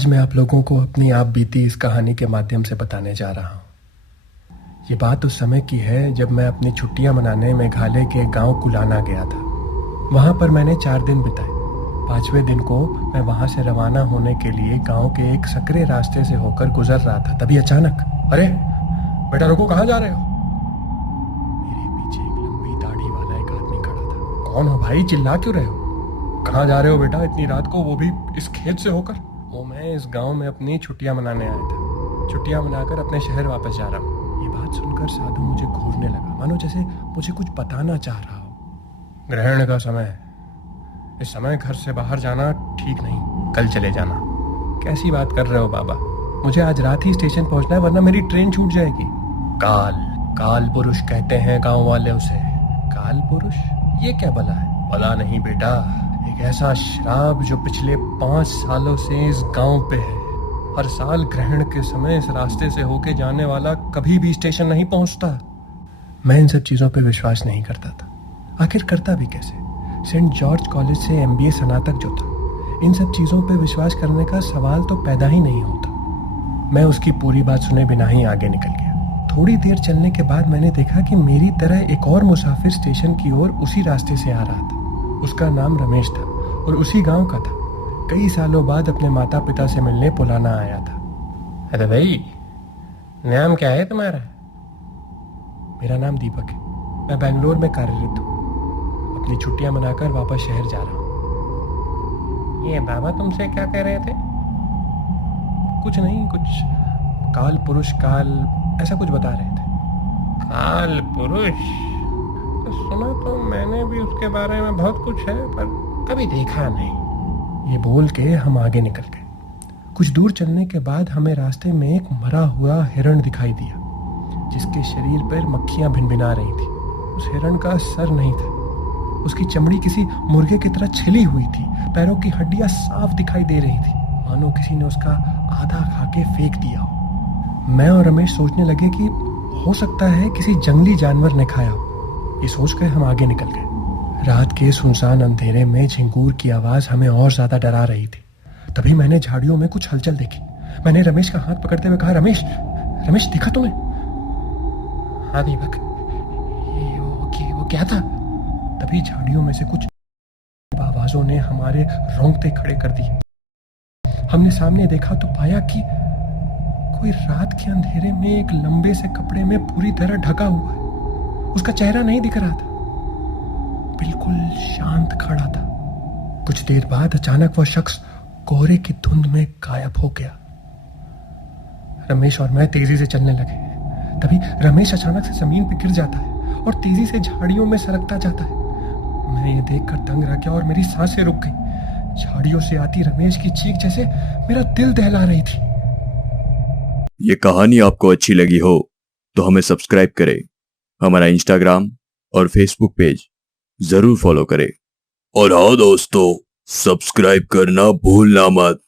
आज मैं आप लोगों को अपनी आप बीती इस कहानी के माध्यम से बताने जा रहा हूँ। ये बात उस समय की है जब मैं अपनी छुट्टियाँ मनाने मेघालय के गांव कुलाना गया था। वहाँ पर मैंने 4 दिन बिताए। 5वें दिन को मैं वहाँ से रवाना होने के लिए गांव के एक सकरे रास्ते से होकर गुजर रहा था। तभी अचानक, अरे बेटा रुको, कहाँ जा रहे हो? मेरे पीछे एक लंबी दाढ़ी वाला एक आदमी खड़ा था। कौन हो भाई, चिल्ला क्यों रहे हो? कहाँ जा रहे हो बेटा इतनी रात को, वो भी इस खेत से होकर? वो मैं इस गांव में अपनी छुट्टियां मनाने आया था। छुट्टियां मनाकर अपने शहर वापस जा रहा हूँ। ये बात सुनकर साधु मुझे घूरने लगा, मानो जैसे मुझे कुछ बताना चाह रहा हो। ग्रहण का समय है, इस समय घर से बाहर जाना ठीक नहीं, कल चले जाना। कैसी बात कर रहे हो बाबा, मुझे आज रात ही स्टेशन पहुंचना है, वरना मेरी ट्रेन छूट जाएगी। काल पुरुष कहते हैं गांव वाले उसे। काल पुरुष? ये क्या भला है? भला नहीं बेटा, एक ऐसा श्राप जो पिछले 5 सालों से इस गांव पे है। हर साल ग्रहण के समय इस रास्ते से होके जाने वाला कभी भी स्टेशन नहीं पहुंचता। मैं इन सब चीजों पे विश्वास नहीं करता था। आखिर करता भी कैसे? सेंट जॉर्ज कॉलेज से MBA स्नातक जो था, इन सब चीजों पे विश्वास करने का सवाल तो पैदा ही नहीं होता। मैं उसकी पूरी बात सुने बिना ही आगे निकल गया। थोड़ी देर चलने के बाद मैंने देखा कि मेरी तरह एक और मुसाफिर स्टेशन की ओर उसी रास्ते से आ रहा था। उसका नाम रमेश था और उसी गांव का था। कई सालों बाद अपने माता पिता से मिलने पुलाना आया था। अरे भाई, नाम क्या है तुम्हारा? मेरा नाम दीपक है, मैं बेंगलोर में कार्यरत हूँ। अपनी छुट्टियां मनाकर वापस शहर जा रहा हूँ। ये बाबा तुमसे क्या कह रहे थे? कुछ नहीं, कुछ काल पुरुष ऐसा कुछ बता रहे थे। काल पुरुष? तो सुना तो मैंने भी उसके बारे में बहुत कुछ है, पर कभी देखा नहीं। ये बोल के हम आगे निकल गए। कुछ दूर चलने के बाद हमें रास्ते में एक मरा हुआ हिरण दिखाई दिया, जिसके शरीर पर मक्खियां भिनभिना रही थी। उस हिरण का सर नहीं था, उसकी चमड़ी किसी मुर्गे की तरह छिली हुई थी। पैरों की हड्डियां साफ दिखाई दे रही थी, मानो किसी ने उसका आधा खा के फेंक दिया हो। मैं और रमेश सोचने लगे कि हो सकता है किसी जंगली जानवर ने खाया हो। ये सोचकर हम आगे निकल गए। रात के सुनसान अंधेरे में झिंगूर की आवाज हमें और ज्यादा डरा रही थी। तभी मैंने झाड़ियों में कुछ हलचल देखी। मैंने रमेश का हाथ पकड़ते हुए कहा, रमेश दिखा तुम्हें? हाँ दीपक, वो क्या था? तभी झाड़ियों में से कुछ आवाजों ने हमारे रोंगटे खड़े कर दिए। हमने सामने देखा तो पाया कि कोई रात के अंधेरे में एक लंबे से कपड़े में पूरी तरह ढका हुआ है। उसका चेहरा नहीं दिख रहा था, बिल्कुल शांत खड़ा था। कुछ देर बाद अचानक वह शख्स कोहरे की धुंध में गायब हो गया। रमेश और मैं तेजी से चलने लगे। तभी रमेश अचानक से जमीन पर गिर जाता है और तेजी से झाड़ियों में सरकता जाता है। मैं ये देखकर दंग रह गया और मेरी सांसें रुक गई। झाड़ियों से आती रमेश की चीख जैसे मेरा दिल दहला रही थी। ये कहानी आपको अच्छी लगी हो तो हमें सब्सक्राइब करें, हमारा इंस्टाग्राम और फेसबुक पेज जरूर फॉलो करें। और हाँ दोस्तों, सब्सक्राइब करना भूलना मत।